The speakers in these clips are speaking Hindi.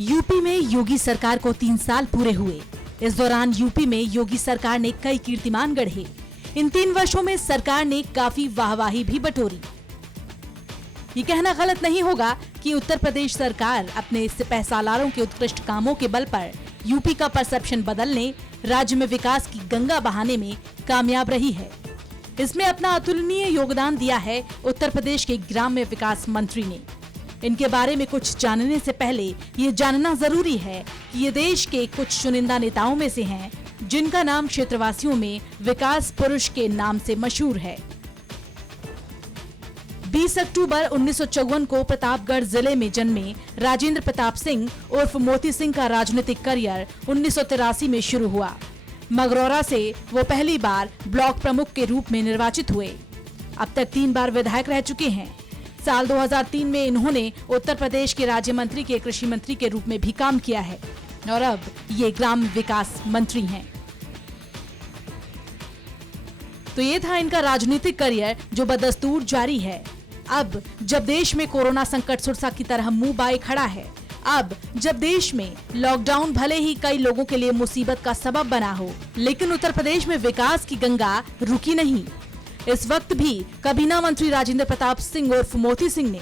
यूपी में योगी सरकार को 3 साल पूरे हुए। इस दौरान यूपी में योगी सरकार ने कई कीर्तिमान गढ़े। इन 3 वर्षों में सरकार ने काफी वाहवाही भी बटोरी। ये कहना गलत नहीं होगा कि उत्तर प्रदेश सरकार अपने सिपह सालारों के उत्कृष्ट कामों के बल पर यूपी का परसेप्शन बदलने, राज्य में विकास की गंगा बहाने में कामयाब रही है। इसमें अपना अतुलनीय योगदान दिया है उत्तर प्रदेश के ग्राम्य विकास मंत्री ने। इनके बारे में कुछ जानने से पहले ये जानना जरूरी है कि ये देश के कुछ चुनिंदा नेताओं में से हैं, जिनका नाम क्षेत्रवासियों में विकास पुरुष के नाम से मशहूर है। 20 अक्टूबर 1954 को प्रतापगढ़ जिले में जन्मे राजेंद्र प्रताप सिंह उर्फ मोती सिंह का राजनीतिक करियर 1983 में शुरू हुआ। मगरौरा से वो पहली बार ब्लॉक प्रमुख के रूप में निर्वाचित हुए। अब तक 3 बार विधायक रह चुके हैं। साल 2003 में इन्होंने उत्तर प्रदेश के राज्य मंत्री के कृषि मंत्री के रूप में भी काम किया है और अब ये ग्राम विकास मंत्री हैं। तो ये था इनका राजनीतिक करियर जो बदस्तूर जारी है। अब जब देश में कोरोना संकट सुरसा की तरह मुंह बाए खड़ा है, अब जब देश में लॉकडाउन भले ही कई लोगों के लिए मुसीबत का सबब बना हो, लेकिन उत्तर प्रदेश में विकास की गंगा रुकी नहीं। इस वक्त भी काबीना मंत्री राजेंद्र प्रताप सिंह उर्फ मोती सिंह ने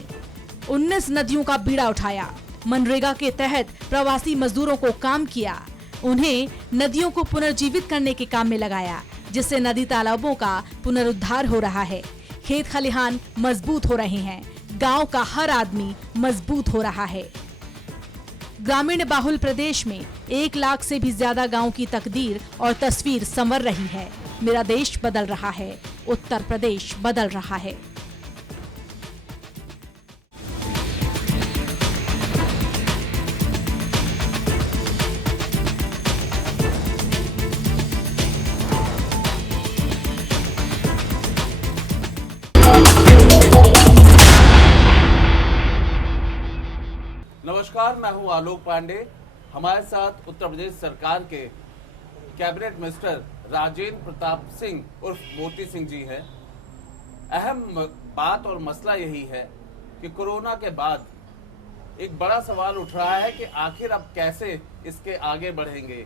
19 नदियों का बीड़ा उठाया। मनरेगा के तहत प्रवासी मजदूरों को काम किया। उन्हें नदियों को पुनर्जीवित करने के काम में लगाया, जिससे नदी तालाबों का पुनरुद्धार हो रहा है। खेत खलिहान मजबूत हो रहे हैं। गांव का हर आदमी मजबूत हो रहा है। ग्रामीण बाहुल प्रदेश में 1 लाख से भी ज्यादा गांव की तकदीर और तस्वीर संवर रही है। मेरा देश बदल रहा है, उत्तर प्रदेश बदल रहा है। नमस्कार, मैं हूं आलोक पांडे। हमारे साथ उत्तर प्रदेश सरकार के कैबिनेट मिनिस्टर राजेंद्र प्रताप सिंह उर्फ मोती सिंह जी हैं। अहम बात और मसला यही है कि कोरोना के बाद एक बड़ा सवाल उठ रहा है कि आखिर अब कैसे इसके आगे बढ़ेंगे,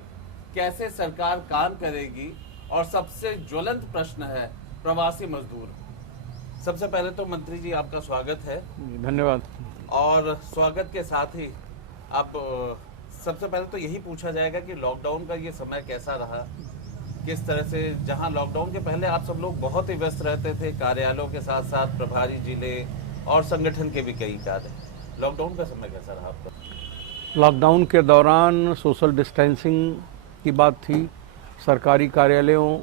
कैसे सरकार काम करेगी, और सबसे ज्वलंत प्रश्न है प्रवासी मजदूर। सबसे पहले तो मंत्री जी आपका स्वागत है। धन्यवाद। और स्वागत के साथ ही अब सबसे पहले तो यही पूछा जाएगा कि लॉकडाउन का ये समय कैसा रहा, किस तरह से, जहां लॉकडाउन के पहले आप सब लोग बहुत ही व्यस्त रहते थे, कार्यालयों के साथ साथ प्रभारी जिले और संगठन के भी कई कार्य। लॉकडाउन का समय कैसा रहा आपका? लॉकडाउन के दौरान सोशल डिस्टेंसिंग की बात थी। सरकारी कार्यालयों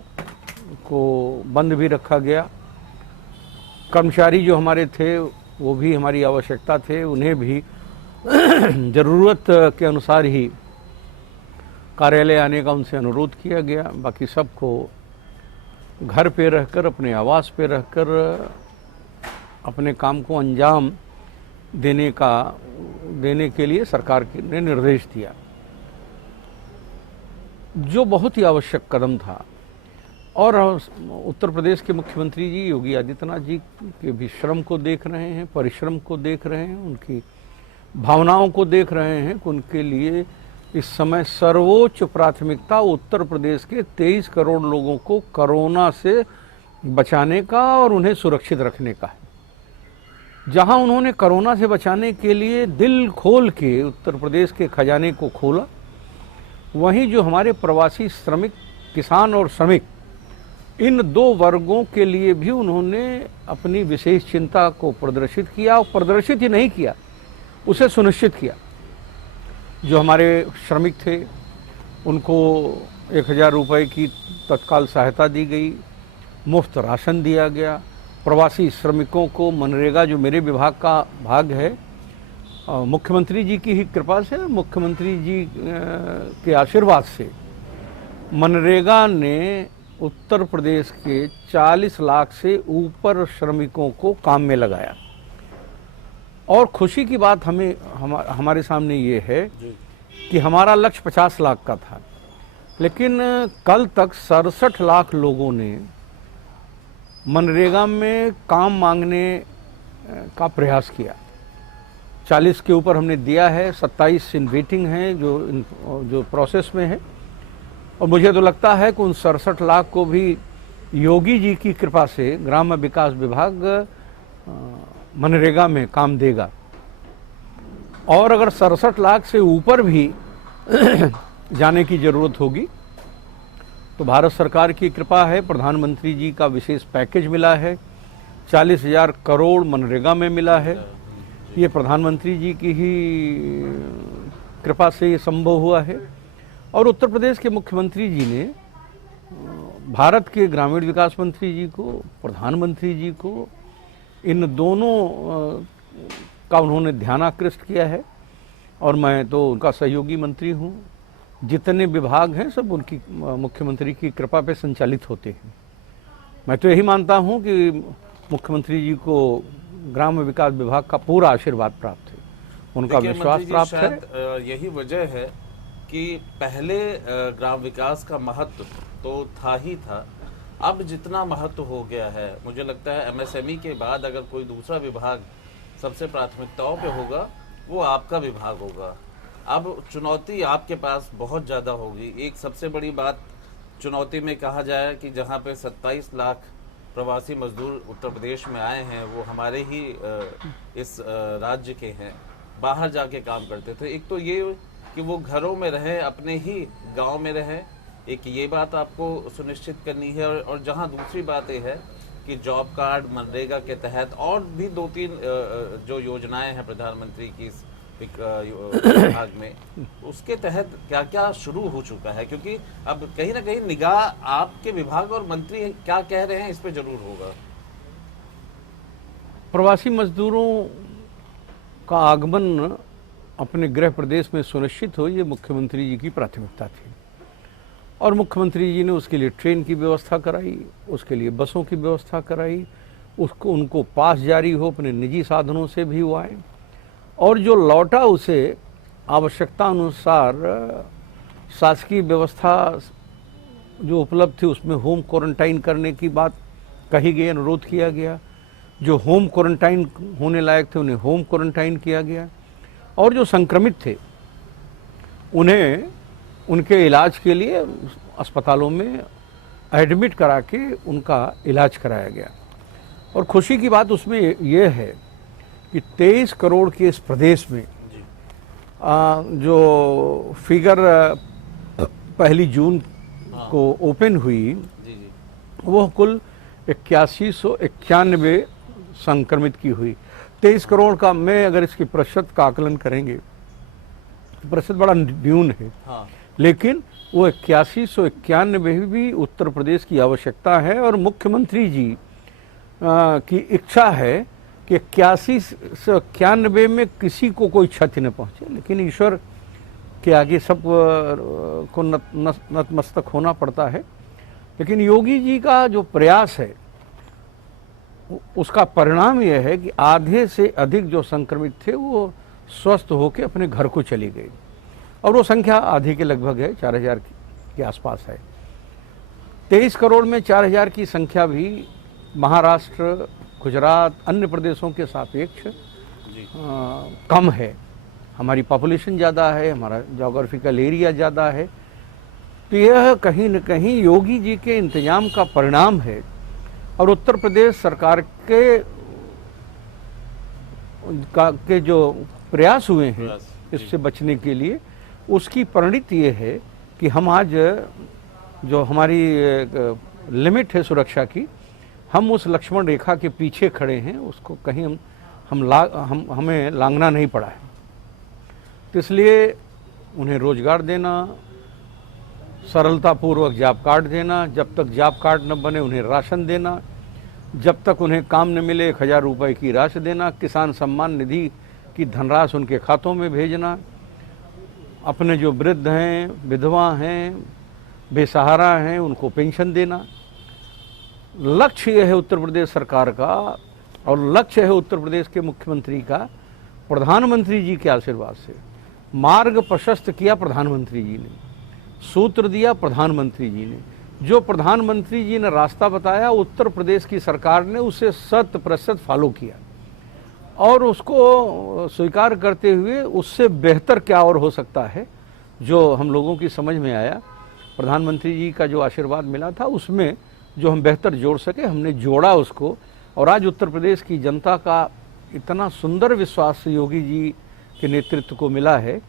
को बंद भी रखा गया। कर्मचारी जो हमारे थे वो भी हमारी आवश्यकता थे, उन्हें भी ज़रूरत के अनुसार ही कार्यालय आने का उनसे अनुरोध किया गया। बाकी सबको घर पे रहकर, अपने आवास पे रहकर अपने काम को अंजाम देने के लिए सरकार ने निर्देश दिया, जो बहुत ही आवश्यक कदम था। और उत्तर प्रदेश के मुख्यमंत्री जी योगी आदित्यनाथ जी के भी श्रम को देख रहे हैं, परिश्रम को देख रहे हैं, उनकी भावनाओं को देख रहे हैं कि उनके लिए इस समय सर्वोच्च प्राथमिकता उत्तर प्रदेश के 23 करोड़ लोगों को कोरोना से बचाने का और उन्हें सुरक्षित रखने का है। जहां उन्होंने कोरोना से बचाने के लिए दिल खोल के उत्तर प्रदेश के खजाने को खोला, वहीं जो हमारे प्रवासी श्रमिक, किसान और श्रमिक, इन 2 वर्गों के लिए भी उन्होंने अपनी विशेष चिंता को प्रदर्शित किया, और प्रदर्शित ही नहीं किया, उसे सुनिश्चित किया। जो हमारे श्रमिक थे उनको 1000 रुपये की तत्काल सहायता दी गई, मुफ्त राशन दिया गया। प्रवासी श्रमिकों को मनरेगा, जो मेरे विभाग का भाग है, मुख्यमंत्री जी की ही कृपा से, मुख्यमंत्री जी के आशीर्वाद से मनरेगा ने उत्तर प्रदेश के 40 लाख से ऊपर श्रमिकों को काम में लगाया। और खुशी की बात हमारे सामने ये है कि हमारा लक्ष्य 50 लाख का था, लेकिन कल तक 67 लाख लोगों ने मनरेगा में काम मांगने का प्रयास किया। 40 के ऊपर हमने दिया है, 27 इन वेटिंग हैं जो प्रोसेस में है। और मुझे तो लगता है कि उन 67 लाख को भी योगी जी की कृपा से ग्राम्य विकास विभाग मनरेगा में काम देगा। और अगर 67 लाख से ऊपर भी जाने की ज़रूरत होगी तो भारत सरकार की कृपा है, प्रधानमंत्री जी का विशेष पैकेज मिला है, 40,000 करोड़ मनरेगा में मिला है। ये प्रधानमंत्री जी की ही कृपा से ये संभव हुआ है। और उत्तर प्रदेश के मुख्यमंत्री जी ने भारत के ग्रामीण विकास मंत्री जी को, प्रधानमंत्री जी को, इन दोनों का उन्होंने ध्यानाकृष्ट किया है। और मैं तो उनका सहयोगी मंत्री हूँ। जितने विभाग हैं सब उनकी मुख्यमंत्री की कृपा पे संचालित होते हैं। मैं तो यही मानता हूँ कि मुख्यमंत्री जी को ग्राम्य विकास विभाग का पूरा आशीर्वाद प्राप्त है, उनका विश्वास प्राप्त है। यही वजह है कि पहले ग्राम विकास का महत्व तो था ही था, अब जितना महत्व हो गया है, मुझे लगता है एमएसएमई के बाद अगर कोई दूसरा विभाग सबसे प्राथमिकताओं पे होगा वो आपका विभाग होगा। अब चुनौती आपके पास बहुत ज़्यादा होगी। एक सबसे बड़ी बात चुनौती में कहा जाए कि जहाँ पे 27 लाख प्रवासी मजदूर उत्तर प्रदेश में आए हैं वो हमारे ही इस राज्य के हैं, बाहर जाके काम करते थे। एक तो ये कि वो घरों में रहें, अपने ही गांव में रहें, एक ये बात आपको सुनिश्चित करनी है। और जहां दूसरी बात ये है कि जॉब कार्ड मनरेगा के तहत और भी 2-3 जो योजनाएं हैं प्रधानमंत्री की इस विभाग में, उसके तहत क्या क्या शुरू हो चुका है, क्योंकि अब कहीं ना कहीं निगाह आपके विभाग और मंत्री क्या कह रहे हैं इस पे जरूर होगा। प्रवासी मजदूरों का आगमन अपने गृह प्रदेश में सुनिश्चित हो, ये मुख्यमंत्री जी की प्राथमिकता थी। और मुख्यमंत्री जी ने उसके लिए ट्रेन की व्यवस्था कराई, उसके लिए बसों की व्यवस्था कराई, उनको पास जारी हो, अपने निजी साधनों से भी वो आए। और जो लौटा उसे आवश्यकता अनुसार शासकीय व्यवस्था जो उपलब्ध थी उसमें होम क्वारंटाइन करने की बात कही गई, अनुरोध किया गया। जो होम क्वारंटाइन होने लायक थे उन्हें होम क्वारंटाइन किया गया। और जो संक्रमित थे उन्हें उनके इलाज के लिए अस्पतालों में एडमिट करा के उनका इलाज कराया गया। और खुशी की बात उसमें यह है कि 23 करोड़ के इस प्रदेश में जो फिगर 1 जून को ओपन हुई वो कुल 8191 संक्रमित की हुई। 23 करोड़ का मैं अगर इसकी प्रतिशत का आकलन करेंगे तो प्रतिशत बड़ा न्यून है। हाँ। लेकिन वो 8191 भी उत्तर प्रदेश की आवश्यकता है। और मुख्यमंत्री जी की इच्छा है कि 8191 में किसी को कोई क्षति न पहुंचे। लेकिन ईश्वर के आगे सब को नतमस्तक होना पड़ता है। लेकिन योगी जी का जो प्रयास है उसका परिणाम यह है कि आधे से अधिक जो संक्रमित थे वो स्वस्थ होकर अपने घर को चली गई। और वो संख्या आधे के लगभग है, 4000 के आसपास है। 23 करोड़ में 4000 की संख्या भी महाराष्ट्र, गुजरात, अन्य प्रदेशों के सापेक्ष कम है। हमारी पॉपुलेशन ज़्यादा है, हमारा जोग्राफिकल एरिया ज़्यादा है। तो यह कहीं न कहीं योगी जी के इंतजाम का परिणाम है। और उत्तर प्रदेश सरकार के जो प्रयास हुए हैं इससे बचने के लिए, उसकी परिणति ये है कि हम आज जो हमारी लिमिट है सुरक्षा की, हम उस लक्ष्मण रेखा के पीछे खड़े हैं, उसको कहीं हमें लांघना नहीं पड़ा है। तो इसलिए उन्हें रोजगार देना, सरलतापूर्वक जॉब कार्ड देना, जब तक जॉब कार्ड न बने उन्हें राशन देना, जब तक उन्हें काम न मिले 1000 रुपये की राशि देना, किसान सम्मान निधि की धनराशि उनके खातों में भेजना, अपने जो वृद्ध हैं, विधवा हैं, बेसहारा हैं, उनको पेंशन देना। लक्ष्य यह है उत्तर प्रदेश सरकार का, और लक्ष्य है उत्तर प्रदेश के मुख्यमंत्री का। प्रधानमंत्री जी के आशीर्वाद से मार्ग प्रशस्त किया प्रधानमंत्री जी ने, सूत्र दिया प्रधानमंत्री जी ने। जो प्रधानमंत्री जी ने रास्ता बताया उत्तर प्रदेश की सरकार ने उसे 100% फॉलो किया। और उसको स्वीकार करते हुए उससे बेहतर क्या और हो सकता है, जो हम लोगों की समझ में आया, प्रधानमंत्री जी का जो आशीर्वाद मिला था उसमें जो हम बेहतर जोड़ सके हमने जोड़ा उसको। और आज उत्तर प्रदेश की जनता का इतना सुंदर विश्वास योगी जी के नेतृत्व को मिला है,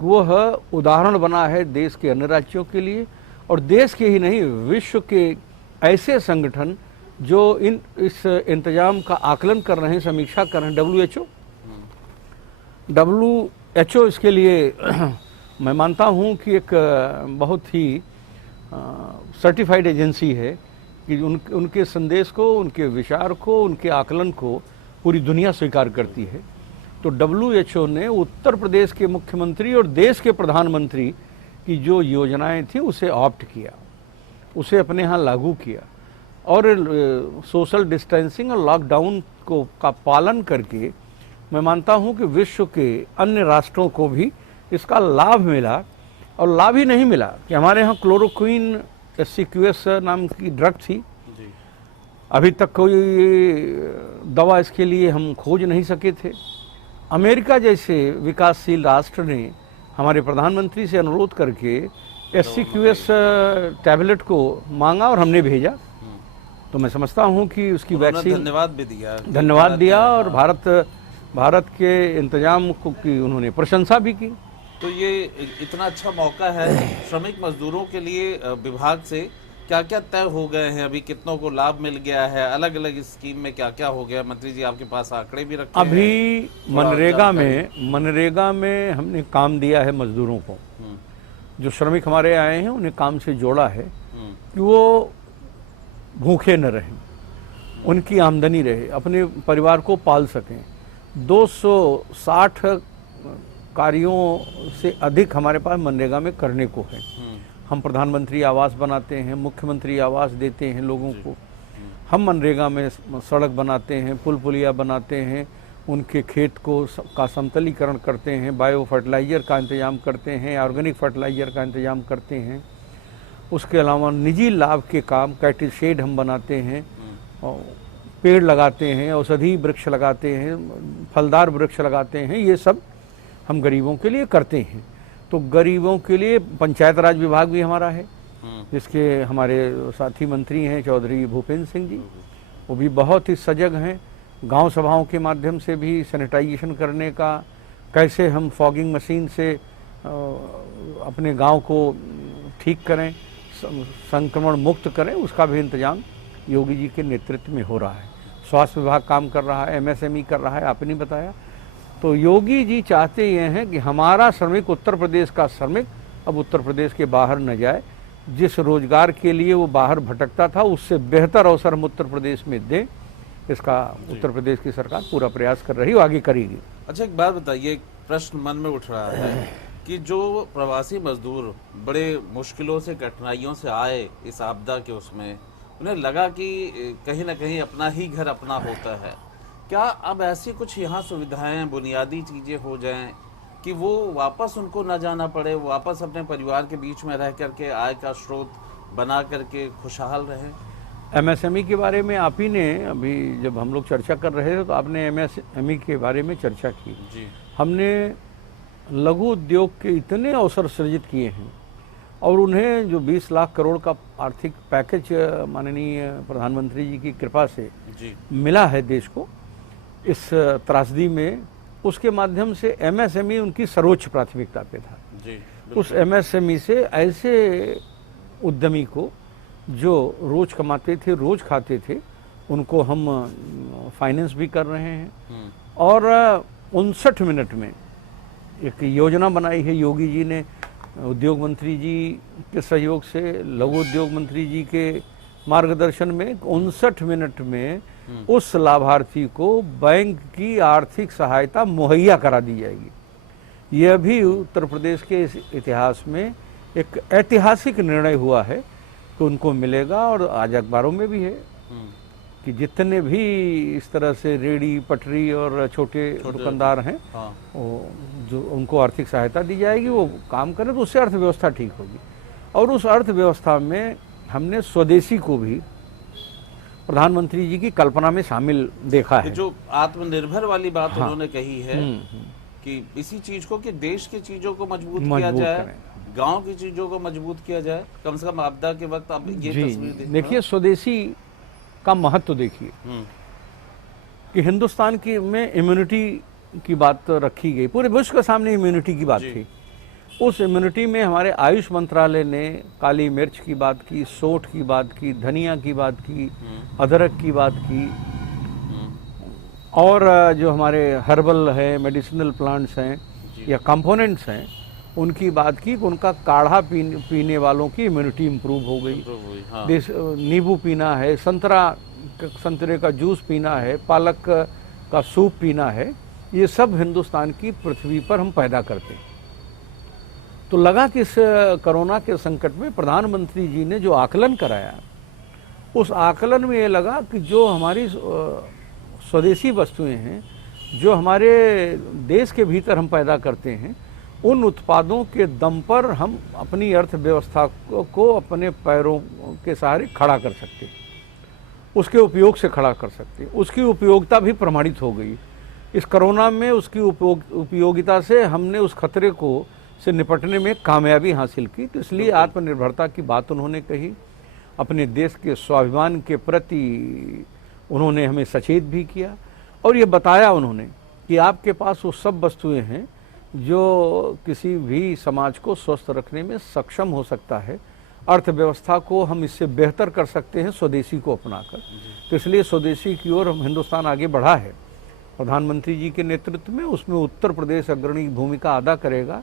वह उदाहरण बना है देश के अन्य राज्यों के लिए, और देश के ही नहीं विश्व के ऐसे संगठन जो इस इंतजाम का आकलन कर रहे हैं, समीक्षा कर रहे हैं। WHO इसके लिए मैं मानता हूं कि एक बहुत ही सर्टिफाइड एजेंसी है कि उनके संदेश को, उनके विचार को, उनके आकलन को पूरी दुनिया स्वीकार करती है। तो WHO ने उत्तर प्रदेश के मुख्यमंत्री और देश के प्रधानमंत्री की जो योजनाएं थी उसे ऑप्ट किया, उसे अपने यहाँ लागू किया, और सोशल डिस्टेंसिंग और लॉकडाउन का पालन करके मैं मानता हूं कि विश्व के अन्य राष्ट्रों को भी इसका लाभ मिला। और लाभ ही नहीं मिला कि हमारे यहाँ क्लोरोक्विन SCQS नाम की ड्रग थी, अभी तक कोई दवा इसके लिए हम खोज नहीं सके थे। अमेरिका जैसे विकासशील राष्ट्र ने हमारे प्रधानमंत्री से अनुरोध करके SCQS टैबलेट को मांगा और हमने भेजा। तो मैं समझता हूं कि उसकी वैक्सीन धन्यवाद दिया और भारत के इंतजाम की उन्होंने प्रशंसा भी की। तो ये इतना अच्छा मौका है श्रमिक मजदूरों के लिए। विभाग से क्या क्या तय हो गए हैं, अभी कितनों को लाभ मिल गया है, अलग अलग स्कीम में क्या क्या हो गया? मंत्री जी आपके पास आंकड़े भी रखे अभी हैं? मनरेगा में हमने काम दिया है मजदूरों को, जो श्रमिक हमारे आए हैं उन्हें काम से जोड़ा है कि वो भूखे न रहें, उनकी आमदनी रहे, अपने परिवार को पाल सकें। 260 कार्यों से अधिक हमारे पास मनरेगा में करने को है। हम प्रधानमंत्री आवास बनाते हैं, मुख्यमंत्री आवास देते हैं लोगों को, हम मनरेगा में सड़क बनाते हैं, पुल पुलिया बनाते हैं, उनके खेत का समतलीकरण करते हैं, बायो फर्टिलाइज़र का इंतजाम करते हैं, ऑर्गेनिक फर्टिलाइज़र का इंतजाम करते हैं। उसके अलावा निजी लाभ के काम, कैटल शेड हम बनाते हैं, पेड़ लगाते हैं, औषधि वृक्ष लगाते हैं, फलदार वृक्ष लगाते हैं, ये सब हम गरीबों के लिए करते हैं। तो गरीबों के लिए पंचायत राज विभाग भी हमारा है, जिसके हमारे साथी मंत्री हैं चौधरी भूपेंद्र सिंह जी, वो भी बहुत ही सजग हैं। गांव सभाओं के माध्यम से भी सैनिटाइजेशन करने का, कैसे हम फॉगिंग मशीन से अपने गांव को ठीक करें, संक्रमण मुक्त करें, उसका भी इंतजाम योगी जी के नेतृत्व में हो रहा है। स्वास्थ्य विभाग काम कर रहा है, MSME कर रहा है, आपने बताया। तो योगी जी चाहते ये हैं कि हमारा श्रमिक, उत्तर प्रदेश का श्रमिक अब उत्तर प्रदेश के बाहर न जाए। जिस रोजगार के लिए वो बाहर भटकता था उससे बेहतर अवसर हम उत्तर प्रदेश में दें, इसका उत्तर प्रदेश की सरकार पूरा प्रयास कर रही है, आगे करेगी। अच्छा, एक बात बताइए, एक प्रश्न मन में उठ रहा है कि जो प्रवासी मजदूर बड़े मुश्किलों से, कठिनाइयों से आए इस आपदा के, उसमें उन्हें लगा कि कहीं ना कहीं अपना ही घर अपना होता है। क्या अब ऐसी कुछ यहाँ सुविधाएं, बुनियादी चीजें हो जाएं कि वो वापस उनको न जाना पड़े, वापस अपने परिवार के बीच में रह करके आय का स्रोत बना करके खुशहाल रहें? MSME के बारे में आप ही ने अभी जब हम लोग चर्चा कर रहे थे तो आपने MSME के बारे में चर्चा की जी। हमने लघु उद्योग के इतने अवसर सृजित किए हैं और उन्हें जो 20 लाख करोड़ का आर्थिक पैकेज माननीय प्रधानमंत्री जी की कृपा से जी मिला है देश को इस त्रासदी में, उसके माध्यम से MSME उनकी सर्वोच्च प्राथमिकता पे था जी। उस MSME से ऐसे उद्यमी को जो रोज कमाते थे, रोज खाते थे, उनको हम फाइनेंस भी कर रहे हैं। और 59 मिनट में एक योजना बनाई है योगी जी ने, उद्योग मंत्री जी के सहयोग से, लघु उद्योग मंत्री जी के मार्गदर्शन में 59 मिनट में उस लाभार्थी को बैंक की आर्थिक सहायता मुहैया करा दी जाएगी। यह भी उत्तर प्रदेश के इस इतिहास में एक ऐतिहासिक निर्णय हुआ है कि उनको मिलेगा। और आज अखबारों में भी है कि जितने भी इस तरह से रेडी पटरी और छोटे दुकानदार हैं, वो जो उनको आर्थिक सहायता दी जाएगी, वो काम करें तो उससे अर्थव्यवस्था ठीक होगी। और उस अर्थव्यवस्था में हमने स्वदेशी को भी प्रधानमंत्री जी की कल्पना में शामिल देखा कि है। जो आत्मनिर्भर वाली बात हाँ। उन्होंने कही है कि इसी चीज को कि देश की चीजों को मजबूत किया मजबूत जाए, करें। गांव की चीजों को मजबूत किया जाए, कम से कम आपदा के वक्त आप ये जी तस्वीर देखिए, स्वदेशी का महत्व देखिए कि हिंदुस्तान की में इम्यूनिटी की बात रखी गई, पूरे विश्व के सामने इम्यूनिटी की बात जी। थी। उस इम्यूनिटी में हमारे आयुष मंत्रालय ने काली मिर्च की बात की, सोंठ की बात की, धनिया की बात की, अदरक की बात की, और जो हमारे हर्बल है, मेडिसिनल प्लांट्स हैं या कंपोनेंट्स हैं, उनकी बात की कि उनका काढ़ा पीने वालों की इम्यूनिटी इम्प्रूव हो गई। हाँ। नींबू पीना है, संतरे का जूस पीना है, पालक का सूप पीना है, ये सब हिंदुस्तान की पृथ्वी पर हम पैदा करते हैं। तो लगा कि इस कोरोना के संकट में प्रधानमंत्री जी ने जो आकलन कराया, उस आकलन में ये लगा कि जो हमारी स्वदेशी वस्तुएं हैं, जो हमारे देश के भीतर हम पैदा करते हैं, उन उत्पादों के दम पर हम अपनी अर्थव्यवस्था को अपने पैरों के सहारे खड़ा कर सकते हैं, उसके उपयोग से खड़ा कर सकते हैं। उसकी उपयोगिता भी प्रमाणित हो गई। इस कोरोना में उसकी उपयोगिता से हमने उस खतरे को से निपटने में कामयाबी हासिल की। तो इसलिए आत्मनिर्भरता की बात उन्होंने कही। अपने देश के स्वाभिमान के प्रति उन्होंने हमें सचेत भी किया, और ये बताया उन्होंने कि आपके पास वो सब वस्तुएं हैं जो किसी भी समाज को स्वस्थ रखने में सक्षम हो सकता है। अर्थव्यवस्था को हम इससे बेहतर कर सकते हैं स्वदेशी को अपनाकर। तो इसलिए स्वदेशी की ओर हम हिंदुस्तान आगे बढ़ा है प्रधानमंत्री जी के नेतृत्व में। उसमें उत्तर प्रदेश अग्रणी भूमिका अदा करेगा,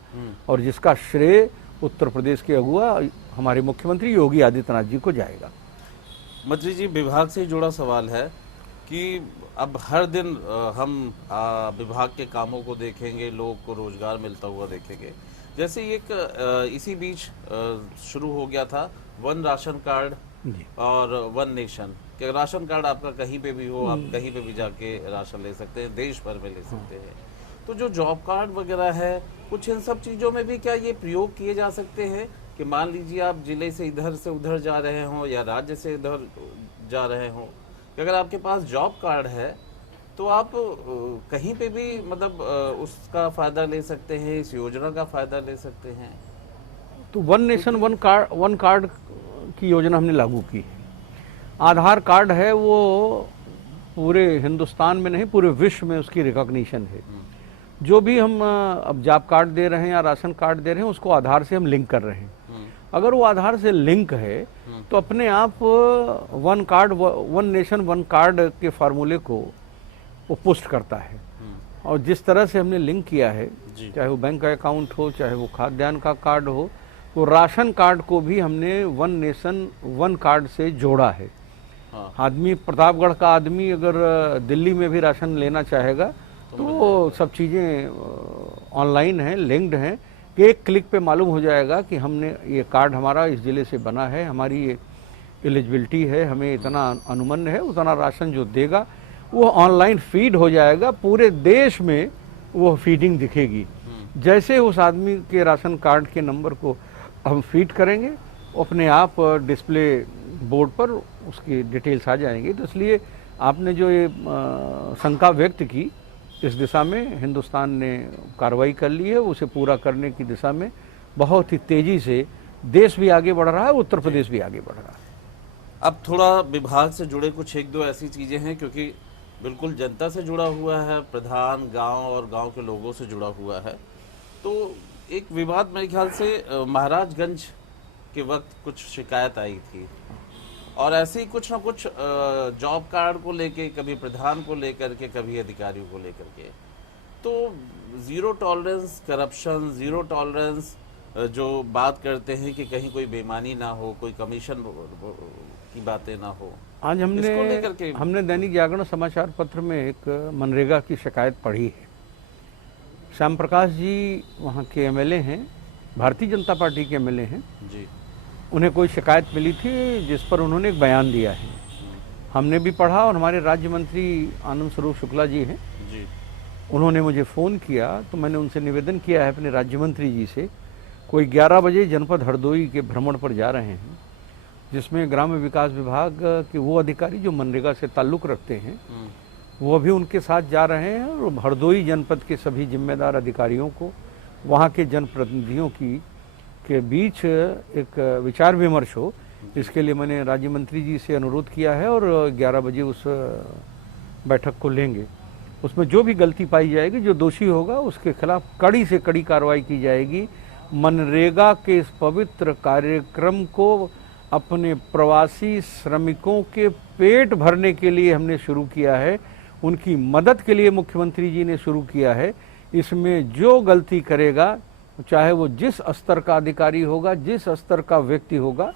और जिसका श्रेय उत्तर प्रदेश के अगुआ हमारे मुख्यमंत्री योगी आदित्यनाथ जी को जाएगा। मंत्री जी, विभाग से जुड़ा सवाल है कि अब हर दिन हम विभाग के कामों को देखेंगे, लोगों को रोजगार मिलता हुआ देखेंगे। जैसे एक इसी बीच शुरू हो गया था वन राशन कार्ड और वन नेशन, कि राशन कार्ड आपका कहीं पे भी हो, आप कहीं पे भी जाके राशन ले सकते हैं, देश भर में ले सकते हैं। तो जो जॉब कार्ड वगैरह है, कुछ इन सब चीज़ों में भी क्या ये प्रयोग किए जा सकते हैं कि मान लीजिए आप जिले से उधर जा रहे हों या राज्य से इधर जा रहे हों, कि अगर आपके पास जॉब कार्ड है तो आप कहीं पे भी मतलब उसका फ़ायदा ले सकते हैं, इस योजना का फ़ायदा ले सकते हैं। तो वन नेशन वन कार्ड की योजना हमने लागू की है। आधार कार्ड है वो पूरे हिंदुस्तान में नहीं, पूरे विश्व में उसकी रिकॉग्निशन है। जो भी हम अब जॉब कार्ड दे रहे हैं या राशन कार्ड दे रहे हैं, उसको आधार से हम लिंक कर रहे हैं। अगर वो आधार से लिंक है तो अपने आप वन नेशन वन कार्ड के फार्मूले को वो पुष्ट करता है। और जिस तरह से हमने लिंक किया है, चाहे वो बैंक अकाउंट हो, चाहे वो खाद्यान्न का कार्ड हो, तो राशन कार्ड को भी हमने वन नेशन वन कार्ड से जोड़ा है। आदमी, प्रतापगढ़ का आदमी अगर दिल्ली में भी राशन लेना चाहेगा तो सब चीज़ें ऑनलाइन हैं, लिंक्ड हैं, कि एक क्लिक पे मालूम हो जाएगा कि हमने ये कार्ड हमारा इस ज़िले से बना है, हमारी ये एलिजिबिलिटी है, हमें इतना अनुमन्य है, उतना राशन जो देगा वो ऑनलाइन फीड हो जाएगा। पूरे देश में वो फीडिंग दिखेगी। जैसे उस आदमी के राशन कार्ड के नंबर को हम फीड करेंगे, अपने आप डिस्प्ले बोर्ड पर उसकी डिटेल्स आ जाएंगी। तो इसलिए आपने जो ये शंका व्यक्त की, इस दिशा में हिंदुस्तान ने कार्रवाई कर ली है। उसे पूरा करने की दिशा में बहुत ही तेजी से देश भी आगे बढ़ रहा है, उत्तर प्रदेश भी आगे बढ़ रहा है। अब थोड़ा विभाग से जुड़े कुछ एक दो ऐसी चीज़ें हैं, क्योंकि बिल्कुल जनता से जुड़ा हुआ है, प्रधान गांव और गांव के लोगों से जुड़ा हुआ है। तो एक विवाद मेरे ख्याल से महाराजगंज के वक्त कुछ शिकायत आई थी, और ऐसे ही कुछ ना कुछ जॉब कार्ड को लेके, कभी प्रधान को लेकर के, कभी अधिकारियों को लेकर के। तो zero tolerance corruption, zero tolerance जो बात करते हैं कि कहीं कोई बेईमानी ना हो, कोई कमीशन की बातें ना हो। आज हमने दैनिक जागरण समाचार पत्र में एक मनरेगा की शिकायत पढ़ी है। श्याम प्रकाश जी वहाँ के एमएलए हैं, भारतीय जनता पार्टी के एमएलए हैं जी। उन्हें कोई शिकायत मिली थी जिस पर उन्होंने एक बयान दिया है। हमने भी पढ़ा, और हमारे राज्य मंत्री आनंद स्वरूप शुक्ला जी हैं जी, उन्होंने मुझे फ़ोन किया। तो मैंने उनसे निवेदन किया है अपने राज्य मंत्री जी से, कोई 11 बजे जनपद हरदोई के भ्रमण पर जा रहे हैं, जिसमें ग्राम्य विकास विभाग के वो अधिकारी जो मनरेगा से ताल्लुक़ रखते हैं वो भी उनके साथ जा रहे हैं, और हरदोई जनपद के सभी जिम्मेदार अधिकारियों को वहाँ के जनप्रतिनिधियों के बीच एक विचार विमर्श हो, इसके लिए मैंने राज्य मंत्री जी से अनुरोध किया है और 11 बजे उस बैठक को लेंगे। उसमें जो भी गलती पाई जाएगी, जो दोषी होगा उसके खिलाफ कड़ी से कड़ी कार्रवाई की जाएगी। मनरेगा के इस पवित्र कार्यक्रम को अपने प्रवासी श्रमिकों के पेट भरने के लिए हमने शुरू किया है, उनकी मदद के लिए मुख्यमंत्री जी ने शुरू किया है। इसमें जो गलती करेगा, चाहे वो जिस स्तर का अधिकारी होगा, जिस स्तर का व्यक्ति होगा,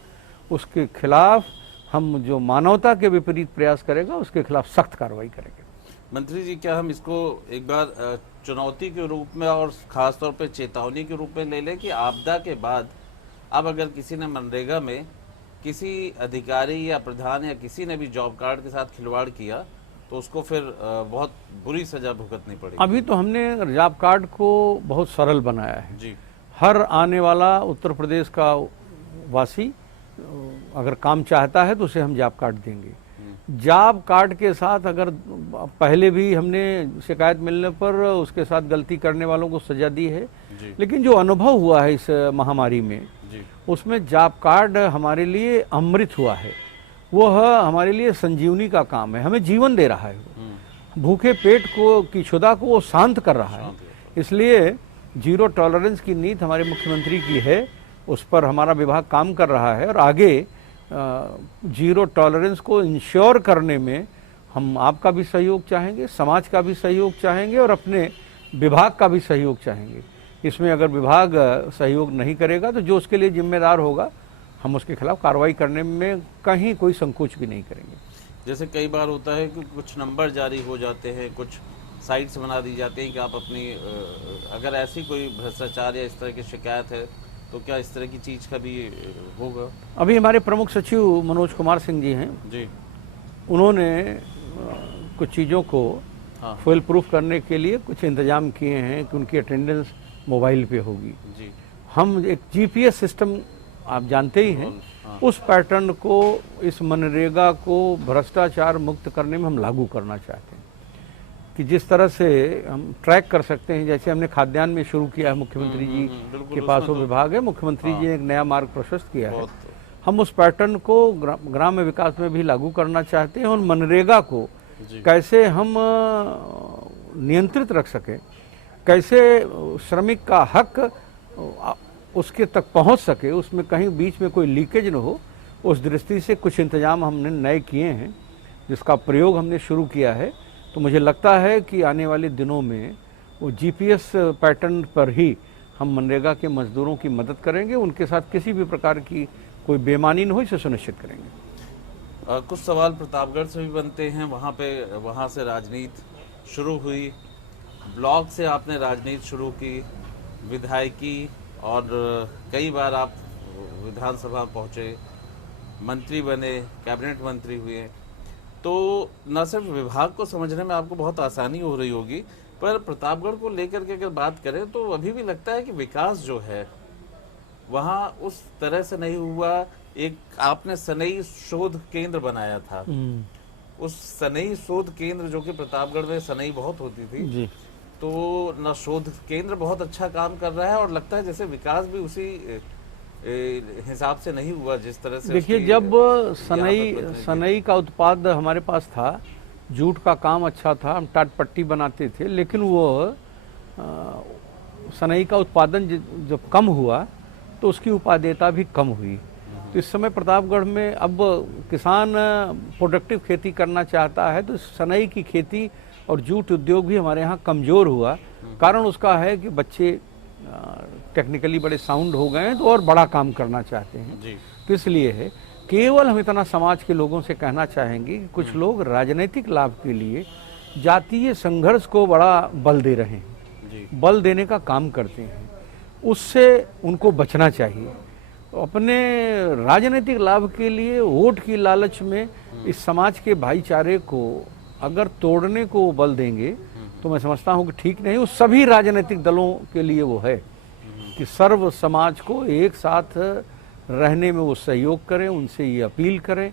उसके खिलाफ हम जो मानवता के विपरीत प्रयास करेगा उसके खिलाफ सख्त कार्रवाई करेंगे। मंत्री जी, क्या हम इसको एक बार चुनौती के रूप में और खास तौर पे चेतावनी के रूप में ले लें कि आपदा के बाद अब अगर किसी ने मनरेगा में किसी अधिकारी या प्रधान या किसी ने भी जॉब कार्ड के साथ खिलवाड़ किया तो उसको फिर बहुत बुरी सजा भुगतनी पड़ेगी? अभी तो हमने जॉब कार्ड को बहुत सरल बनाया है जी। हर आने वाला उत्तर प्रदेश का वासी अगर काम चाहता है तो उसे हम जॉब कार्ड देंगे। जॉब कार्ड के साथ अगर पहले भी हमने शिकायत मिलने पर उसके साथ गलती करने वालों को सजा दी है, लेकिन जो अनुभव हुआ है इस महामारी में उसमें जॉब कार्ड हमारे लिए अमृत हुआ है। वो हमारे लिए संजीवनी का काम है, हमें जीवन दे रहा है। वो भूखे पेट को की क्षुधा को वो शांत कर रहा है। इसलिए जीरो टॉलरेंस की नीति हमारे मुख्यमंत्री की है, उस पर हमारा विभाग काम कर रहा है और आगे जीरो टॉलरेंस को इंश्योर करने में हम आपका भी सहयोग चाहेंगे, समाज का भी सहयोग चाहेंगे और अपने विभाग का भी सहयोग चाहेंगे। इसमें अगर विभाग सहयोग नहीं करेगा तो जो उसके लिए जिम्मेदार होगा हम उसके खिलाफ कार्रवाई करने में कहीं कोई संकोच भी नहीं करेंगे। जैसे कई बार होता है कि कुछ नंबर जारी हो जाते हैं, कुछ साइट्स बना दी जाती हैं कि आप अपनी अगर ऐसी कोई भ्रष्टाचार या इस तरह की शिकायत है तो क्या इस तरह की चीज़ का भी होगा? अभी हमारे प्रमुख सचिव मनोज कुमार सिंह जी हैं जी, उन्होंने कुछ चीज़ों को फुल प्रूफ करने के लिए कुछ इंतजाम किए हैं कि उनकी अटेंडेंस मोबाइल पे होगी। जी। हम एक जीपीएस सिस्टम आप जानते ही हैं, उस पैटर्न को इस मनरेगा को भ्रष्टाचार मुक्त करने में हम लागू करना चाहते हैं कि जिस तरह से हम ट्रैक कर सकते हैं। जैसे हमने खाद्यान्न में शुरू किया है, मुख्यमंत्री जी के पास वो विभाग है, मुख्यमंत्री जी ने एक नया मार्ग प्रशस्त किया है। हम उस पैटर्न को ग्राम्य विकास में भी लागू करना चाहते हैं और मनरेगा को कैसे हम नियंत्रित रख सकें, कैसे श्रमिक का हक उसके तक पहुंच सके, उसमें कहीं बीच में कोई लीकेज न हो, उस दृष्टि से कुछ इंतजाम हमने नए किए हैं जिसका प्रयोग हमने शुरू किया है। तो मुझे लगता है कि आने वाले दिनों में वो जीपीएस पैटर्न पर ही हम मनरेगा के मजदूरों की मदद करेंगे, उनके साथ किसी भी प्रकार की कोई बेईमानी न हो इसे सुनिश्चित करेंगे। कुछ सवाल प्रतापगढ़ से भी बनते हैं, वहाँ से राजनीति शुरू हुई, ब्लॉक से आपने राजनीति शुरू की, विधायकी, और कई बार आप विधानसभा पहुँचे, मंत्री बने, कैबिनेट मंत्री हुए, तो न सिर्फ विभाग को समझने में आपको बहुत आसानी हो रही होगी, पर प्रतापगढ़ को लेकर के अगर बात करें तो अभी भी लगता है कि विकास जो है वहाँ उस तरह से नहीं हुआ। एक आपने सनई शोध केंद्र बनाया था, उस सनई शोध केंद्र जो कि प्रतापगढ़ में सनई बहुत होती थी जी, तो न शोध केंद्र बहुत अच्छा काम कर रहा है और लगता है जैसे विकास भी उसी हिसाब से नहीं हुआ जिस तरह से। देखिए, जब सनई का उत्पाद हमारे पास था, जूट का काम अच्छा था, हम टाट पट्टी बनाते थे, लेकिन वो सनई का उत्पादन जब कम हुआ तो उसकी उपादेयता भी कम हुई। तो इस समय प्रतापगढ़ में अब किसान प्रोडक्टिव खेती करना चाहता है, तो सनई की खेती और जूट उद्योग भी हमारे यहाँ कमज़ोर हुआ। कारण उसका है कि बच्चे टेक्निकली बड़े साउंड हो गए हैं तो और बड़ा काम करना चाहते हैं जी। तो इसलिए है, केवल हम इतना समाज के लोगों से कहना चाहेंगे कि कुछ लोग राजनीतिक लाभ के लिए जातीय संघर्ष को बड़ा बल दे रहे हैं जी। बल देने का काम करते हैं, उससे उनको बचना चाहिए। अपने राजनीतिक लाभ के लिए वोट की लालच में इस समाज के भाईचारे को अगर तोड़ने को बल देंगे तो मैं समझता हूँ कि ठीक नहीं। वो सभी राजनीतिक दलों के लिए वो है कि सर्व समाज को एक साथ रहने में वो सहयोग करें, उनसे ये अपील करें।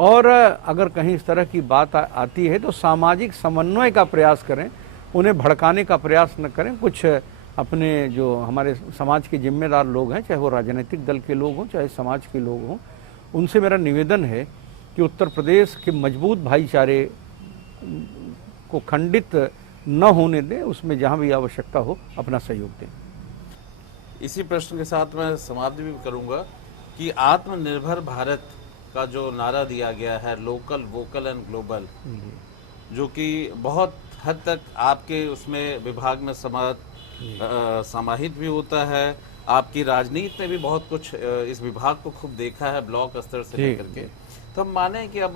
और अगर कहीं इस तरह की बात आती है तो सामाजिक समन्वय का प्रयास करें, उन्हें भड़काने का प्रयास न करें। कुछ अपने जो हमारे समाज के जिम्मेदार लोग हैं, चाहे वो राजनीतिक दल के लोग हों, चाहे समाज के लोग हों, उनसे मेरा निवेदन है कि उत्तर प्रदेश के मजबूत भाईचारे को खंडित न होने दें, उसमें जहाँ भी आवश्यकता हो अपना सहयोग दें। इसी प्रश्न के साथ मैं समाप्ति भी करूंगा कि आत्मनिर्भर भारत का जो नारा दिया गया है, लोकल वोकल एंड ग्लोबल, जो कि बहुत हद तक आपके उसमें विभाग में समाहित भी होता है। आपकी राजनीति में भी बहुत कुछ इस विभाग को खूब देखा है, ब्लॉक स्तर से लेकर के। तो हम माने कि अब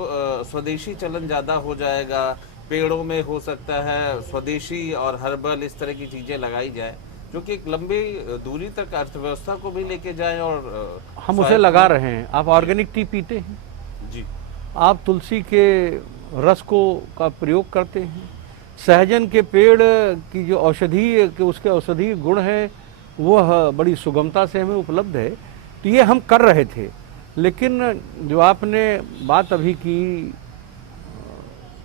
स्वदेशी चलन ज्यादा हो जाएगा, पेड़ों में हो सकता है स्वदेशी और हर्बल इस तरह की चीजें लगाई जाए, जो कि एक लंबी दूरी तक अर्थव्यवस्था को भी लेके जाए। और हम उसे लगा रहे हैं। आप ऑर्गेनिक टी पीते हैं जी, आप तुलसी के रस को का प्रयोग करते हैं, सहजन के पेड़ की जो औषधि के उसके औषधीय गुण है वह बड़ी सुगमता से हमें उपलब्ध है। तो ये हम कर रहे थे, लेकिन जो आपने बात अभी की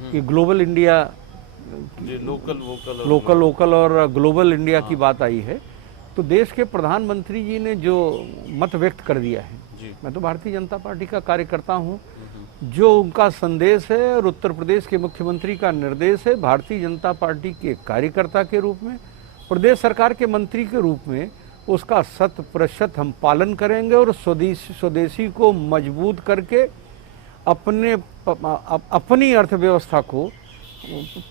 कि ग्लोबल इंडिया, लोकल वोकल और ग्लोबल इंडिया की बात आई है, तो देश के प्रधानमंत्री जी ने जो मत व्यक्त कर दिया है, मैं तो भारतीय जनता पार्टी का कार्यकर्ता हूं, जो उनका संदेश है और उत्तर प्रदेश के मुख्यमंत्री का निर्देश है, भारतीय जनता पार्टी के कार्यकर्ता के रूप में, प्रदेश सरकार के मंत्री के रूप में उसका 100% हम पालन करेंगे और स्वदेशी को मजबूत करके अपनी अर्थव्यवस्था को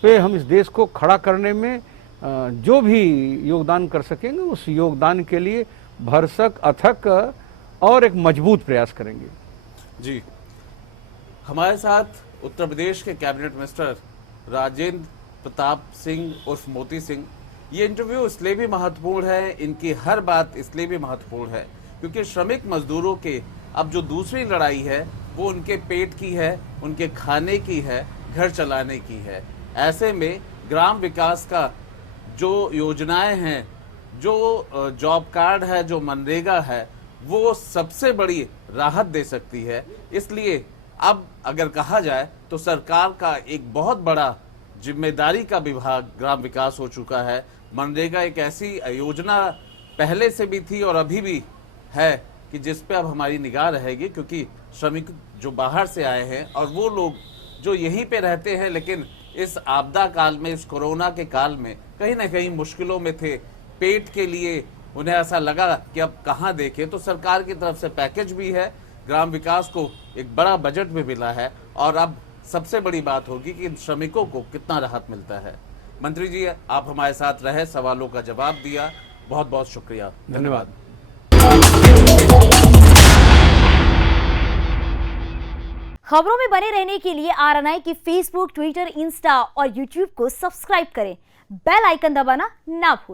पे हम इस देश को खड़ा करने में जो भी योगदान कर सकेंगे उस योगदान के लिए भरसक, अथक और एक मजबूत प्रयास करेंगे। जी, हमारे साथ उत्तर प्रदेश के कैबिनेट मिनिस्टर राजेंद्र प्रताप सिंह उर्फ मोती सिंह। ये इंटरव्यू इसलिए भी महत्वपूर्ण है, इनकी हर बात इसलिए भी महत्वपूर्ण है क्योंकि श्रमिक मजदूरों के अब जो दूसरी लड़ाई है वो उनके पेट की है, उनके खाने की है, घर चलाने की है। ऐसे में ग्राम विकास का जो योजनाएं हैं, जो जॉब कार्ड है, जो मनरेगा है, वो सबसे बड़ी राहत दे सकती है। इसलिए अब अगर कहा जाए तो सरकार का एक बहुत बड़ा जिम्मेदारी का विभाग ग्राम विकास हो चुका है। मनरेगा एक ऐसी योजना पहले से भी थी और अभी भी है कि जिस पे अब हमारी निगाह रहेगी, क्योंकि श्रमिक जो बाहर से आए हैं और वो लोग जो यहीं पे रहते हैं लेकिन इस आपदा काल में, इस कोरोना के काल में कहीं ना कहीं मुश्किलों में थे, पेट के लिए उन्हें ऐसा लगा कि अब कहाँ देखें, तो सरकार की तरफ से पैकेज भी है, ग्राम विकास को एक बड़ा बजट भी मिला है और अब सबसे बड़ी बात होगी कि इन श्रमिकों को कितना राहत मिलता है। मंत्री जी, आप हमारे साथ रहे, सवालों का जवाब दिया, बहुत बहुत शुक्रिया, धन्यवाद। खबरों में बने रहने के लिए RNI की फेसबुक, ट्विटर, इंस्टा और यूट्यूब को सब्सक्राइब करें। बेल आइकन दबाना ना भूलें।